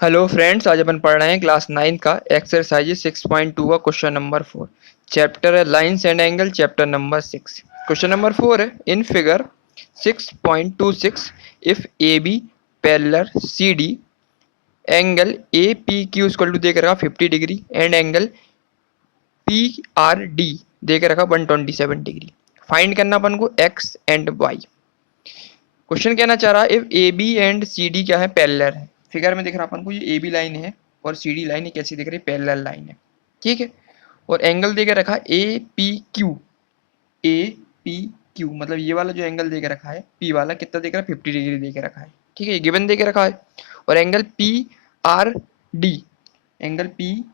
Hello friends, आज अपन पढ़ रहे हैं क्लास 9 का एक्सरसाइज 6.2 का क्वेश्चन नंबर 4। चैप्टर है lines and angle, chapter number 6। Question number 4 है in figure 6.26 if A B parallel C D angle A P Q equal to दे के रखा 50 degree and angle P R D दे के रखा 127 degree. Find करना अपन को एक्स एंड वाई। क्वेश्चन कहना चाह रहा है if A B and C D क्या है, पैरेलल है। फिगर में दिख रहा अपन को ये ए बी लाइन है और सी डी लाइन कैसी दिख रही है, पैरेलल लाइन है। ठीक है। और एंगल देके रखा है ए पी क्यू। ए पी क्यू मतलब ये वाला जो एंगल देके रखा है पी वाला कितना देख रहा है, 50 डिग्री देके रखा है। ठीक है, ये गिवन देके रखा है। और angle P R D, angle P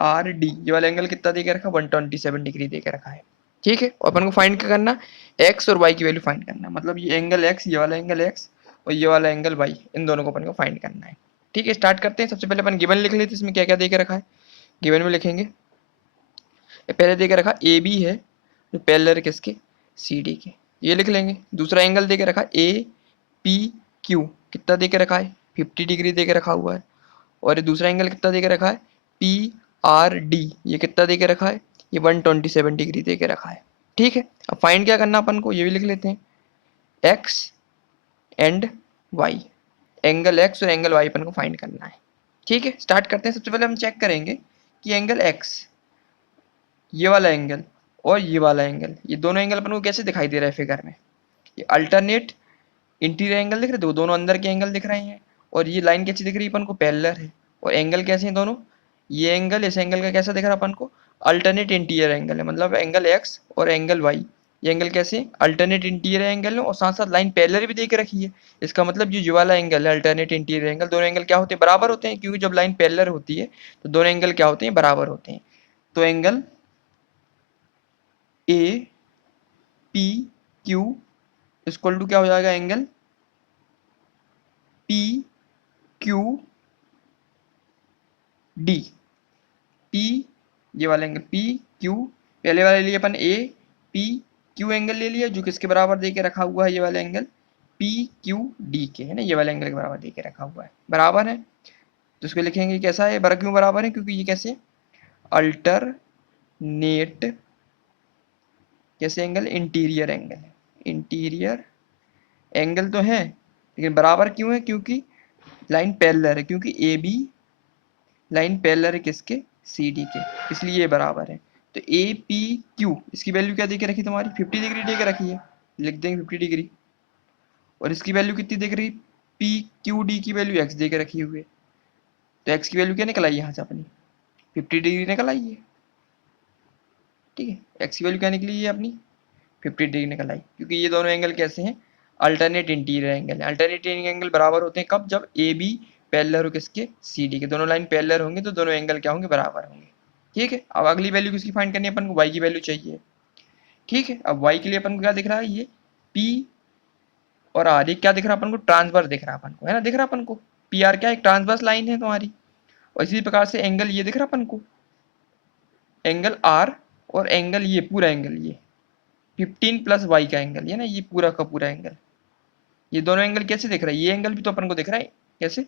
R D ये वाला एंगल कितना देके रखा है, 127 डिग्री देके रखा है। ठीक है, और अपन को फाइंड क्या करना, एक्स और वाई की वैल्यू फाइंड करना। मतलब ये एंगल एक्स, ये वाला एंगल एक्स और ये वाला एंगल वाई, इन दोनों को अपन को फाइंड करना है। ठीक है, स्टार्ट करते हैं। सबसे पहले अपन गिवन लिख लेते हैं, इसमें क्या क्या देके रखा है। गिवन में लिखेंगे, पहले देके रखा ए बी है जो पैरेलल है किसके, सी डी के, ये लिख लेंगे। दूसरा एंगल देके रखा ए पी क्यू, कितना देके रखा है, 50 डिग्री देके रखा हुआ है। और ये दूसरा एंगल कितना देके रखा है, पी आर डी, ये कितना देके रखा है, ये 127 डिग्री देके रखा है। ठीक है, अब फाइंड क्या करना अपन को, ये भी लिख लेते हैं, X and Y, angle X और एंगल वाई अपन को फाइंड करना है। ठीक है, स्टार्ट करते हैं। सबसे पहले हम चेक करेंगे कि एंगल एक्स, ये वाला एंगल और ये वाला एंगल, ये दोनों एंगल अपन को कैसे दिखाई दे रहा है फिगर में। ये अल्टरनेट इंटीरियर एंगल दिख रहे हैं, दोनों अंदर के एंगल दिख रहे हैं। और ये लाइन कैसी दिख रही है अपन को, पैरेलल है। और एंगल कैसे हैं दोनों, ये एंगल इस एंगल का कैसा दिख रहा है अपन को, अल्टरनेट इंटीरियर एंगल है। मतलब एंगल एक्स और एंगल वाई, ये एंगल कैसे अल्टरनेट इंटीरियर एंगल है और साथ साथ लाइन पैरेलल भी देके रखी है। इसका मतलब जो वाला एंगल है अल्टरनेट इंटीरियर एंगल, दोनों एंगल क्या होते हैं, बराबर होते हैं। क्योंकि जब लाइन पैरेलल होती है तो दोनों एंगल क्या होते हैं, बराबर होते हैं। तो angle A P Q equal to क्या हो जाएगा, angle P Q D. P, ये वाला एंगल पी क्यू, पहले वाले लिए अपन ए पी क्यू एंगल ले लिया जो किसके बराबर दे के रखा हुआ है, ये वाला एंगल पी क्यू डी के है ना, ये वाला एंगल के बराबर दे के रखा हुआ है, बराबर है। तो इसको लिखेंगे कैसा है, बरा क्यों बराबर है, क्योंकि ये कैसे अल्टरनेट, कैसे एंगल, इंटीरियर एंगल है। इंटीरियर एंगल तो है लेकिन बराबर क्यों है, क्योंकि लाइन पैरेलल है। क्योंकि ए बी लाइन पैरेलल है किसके, सी डी के, इसलिए ये बराबर है। तो ए पी क्यू इसकी वैल्यू क्या देके रखी तुम्हारी, 50 डिग्री देके रखी है, लिख देंगे 50 डिग्री। और इसकी वैल्यू कितनी देख रही, पी क्यू डी की वैल्यू एक्स देके रखी हुई है। तो एक्स की वैल्यू क्या निकल आई यहाँ से अपनी, 50 डिग्री निकल आई है। ठीक है, एक्स की वैल्यू क्या निकली है अपनी, 50 डिग्री निकल आई। क्योंकि ये दोनों एंगल कैसे हैं, अल्टरनेट इंटीरियर एंगल है। अल्टरनेट एंगल बराबर होते हैं कब, जब ए बी पैरेलल हो किसके, सी डी के, दोनों लाइन पैरेलल होंगे तो दोनों एंगल क्या होंगे, बराबर होंगे। ठीक है, अब अगली वैल्यू किसकी फाइंड करनी है अपन को, वाई की वैल्यू चाहिए। ठीक है, अब वाई के लिए अपन को क्या दिख रहा है, ये पी और आर, ये क्या दिख रहा है अपन को, ट्रांसवर्स दिख रहा है अपन को, है ना, दिख रहा है अपन को। पी आर क्या एक ट्रांसवर्स लाइन है तुम्हारी। और इसी प्रकार से एंगल ये दिख रहा है अपन को, एंगल आर और एंगल ये पूरा एंगल, ये 15 प्लस वाई का एंगल, ये ना, ये पूरा का पूरा एंगल, ये दोनों एंगल कैसे दिख रहा है, ये एंगल भी तो अपन को दिख रहा है कैसे,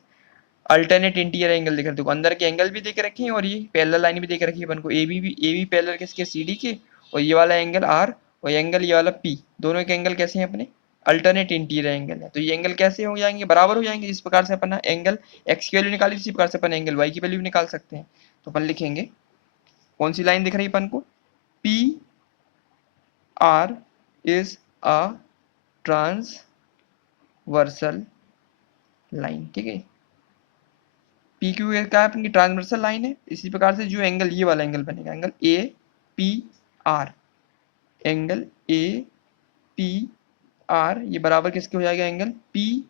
अल्टरनेट इंटीरियर एंगल दिख रहा है। देखो अंदर के एंगल भी देख रखे हैं और ये पैरेलल लाइन भी देख रखी है अपन को, ए बी पैरेलल किसके, सी डी के। और ये वाला एंगल आर और एंगल ये वाला पी, दोनों के एंगल कैसे हैं अपने, अल्टरनेट इंटीरियर एंगल है। तो ये एंगल कैसे हो जाएंगे, बराबर हो जाएंगे। इस प्रकार से अपन एंगल एक्स की वैल्यू निकाली, इसी प्रकार से अपन एंगल वाई की वैल्यू निकाल सकते हैं। तो अपन लिखेंगे, कौन सी लाइन दिख रही है अपन को, P R is a transversal line. ठीक है, पी क्यू क्या है अपनी ट्रांसवर्सल लाइन है। इसी प्रकार से जो एंगल ये वाला एंगल बनेगा, angle A P R, angle A P R ये बराबर किसके हो जाएगा, एंगल पी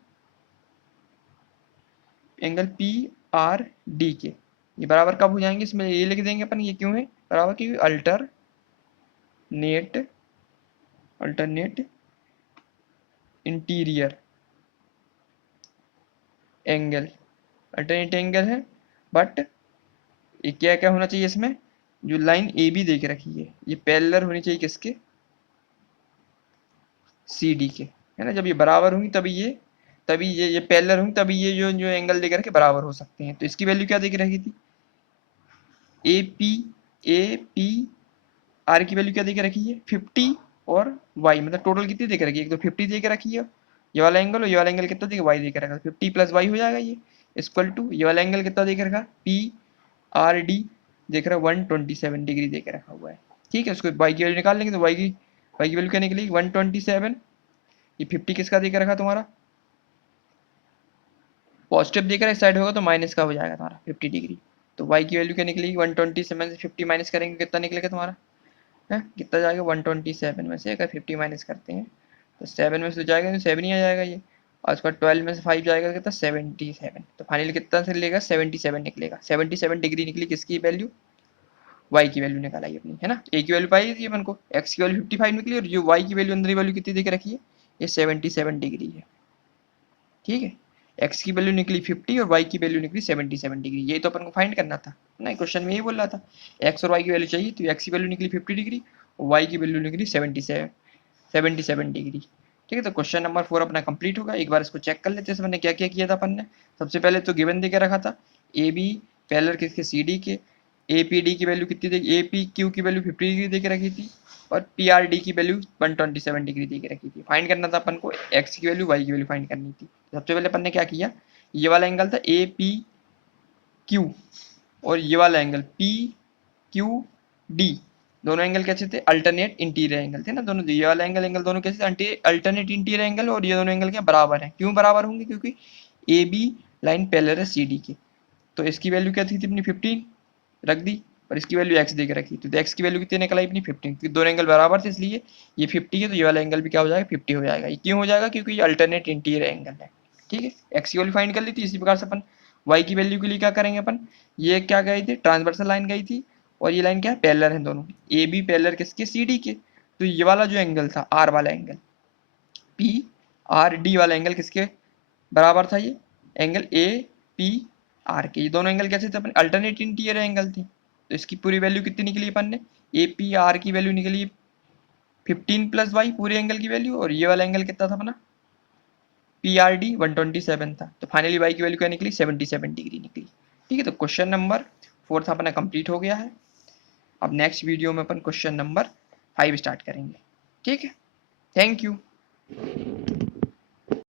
आर डी के। ये बराबर कब हो जाएंगे, इसमें ये लिख देंगे अपन, ये क्यों है बराबर, क्योंकि alternate interior angle, alternate angle है। बट ये क्या क्या होना चाहिए इसमें, जो लाइन ए बी देख रखी है ये पैरेलल होनी चाहिए किसके, सी डी के, है ना। जब ये बराबर होंगी तभी ये तभी ये पैरेलल होंगे, तभी ये जो जो एंगल दे के रखे बराबर हो सकते हैं। तो इसकी वैल्यू क्या दे के रखी थी, ए पी आर की वैल्यू क्या दे के रखी है 50 और वाई, मतलब टोटल कितनी दे के रखी है, एक तो 50 दे के रखी है ये वाला एंगल, और ये वाला एंगल कितना दे के वाई दे के रखा, 50 प्लस वाई हो जाएगा ये, इक्वल टू ये वाला एंगल कितना दे के रखा पी आर डी देख रहा है 127 डिग्री दे के रखा हुआ है। ठीक है, उसको वाई की वैल्यू निकाल लेंगे, तो वाई की वैल्यू क्या निकलेगी 127, ये 50 किसका दे के रखा तुम्हारा पॉजिटिव दिख रहा है, इस साइड होगा तो माइनस का हो जाएगा तुम्हारा 50 डिग्री। तो y की वैल्यू क्या निकलेगी 127 से 50 माइनस करेंगे कितना निकलेगा तुम्हारा है, कितना जाएगा 127 में से अगर 50 माइनस करते हैं तो 7 में से तो जाएगा, तो 7 ही आ जाएगा ये, और उसका 12 में से 5 जाएगा कितना 77, तो फाइनली कितना से लेगा 77 निकलेगा। 77 डिग्री निकली किसकी वैल्यू, y की वैल्यू निकाल आई अपनी, है ना। a की वैल्यू पाई थी अपन को, x की वैल्यू 55 निकली, और जो y की वैल्यू अंदर वैल्यू कितनी देके रखी है ये 77 डिग्री है। ठीक है, x की वैल्यू निकली 50 और y की वैल्यू निकली 77 डिग्री, यही तो अपन को फाइंड करना था ना, क्वेश्चन में यही बोल रहा था x और y की वैल्यू चाहिए, तो x की वैल्यू निकली 50 डिग्री और y की वैल्यू निकली 77 डिग्री। ठीक है, तो क्वेश्चन नंबर 4 अपना कंप्लीट होगा। एक बार इसको चेक कर लेते हैं मैंने क्या क्या किया था अपन ने। सबसे पहले तो गिवन दे के रखा था ए बी पैरेलल किसके सी डी के, ए पी डी की वैल्यू कितनी दे, ए पी क्यू की वैल्यू 50 डिग्री दे के रखी थी, और पी आर डी की वैल्यू 127 डिग्री दे के रखी थी। फाइंड करना था अपन को एक्स की वैल्यू वाई की वैल्यू फाइंड करनी थी। सबसे पहले अपन ने क्या किया, ये वाला एंगल था ए पी क्यू, और ये वाला एंगल पी क्यू डी, दोनों एंगल कैसे थे अल्टरनेट इंटीरियर एंगल थे ना दोनों, ये वाला एंगल दोनों कैसे थे अल्टरनेट इंटीरियर एंगल, और ये दोनों एंगल क्या बराबर हैं, क्यों बराबर होंगे क्योंकि ए बी लाइन पैरेलल है सी डी के। तो इसकी वैल्यू क्या थी अपनी 15 रख दी, और इसकी वैल्यू x दे के रखी, तो x की वैल्यू कितनी निकल आई अपनी 15, क्योंकि दोनों एंगल बराबर थे इसलिए ये 50 है, तो ये वाला एंगल भी क्या हो जाएगा 50 हो जाएगा। ये क्यों हो जाएगा, क्योंकि ये अल्टरनेट इंटीरियर एंगल है। ठीक है, x की वैल्यू फाइंड कर ली थी, इसी प्रकार से अपन y की वैल्यू के लिए क्या करेंगे अपन, ये क्या गई थी ट्रांसवर्सल लाइन गई थी, और ये लाइन क्या है पैरेलल है दोनों, ए बी पैरेलल किसके सी डी के, तो ये वाला जो एंगल था आर वाला एंगल पी आर डी वाला एंगल किसके बराबर था, ये एंगल ए पी आर के, ये दोनों एंगल कैसे थे अपने अल्टरनेट इंटीरियर एंगल थे। तो इसकी पूरी वैल्यू कितनी निकली अपन ने, ए पी आर की वैल्यू निकली 15 प्लस वाई पूरे एंगल की वैल्यू, और ये वाला एंगल कितना था अपना पी आर डी 127 था, तो फाइनली वाई की वैल्यू क्या निकली 77 डिग्री निकली। ठीक है, तो क्वेश्चन नंबर 4 अपना कंप्लीट हो गया है। अब नेक्स्ट वीडियो में अपन क्वेश्चन नंबर 5 स्टार्ट करेंगे। ठीक है, थैंक यू।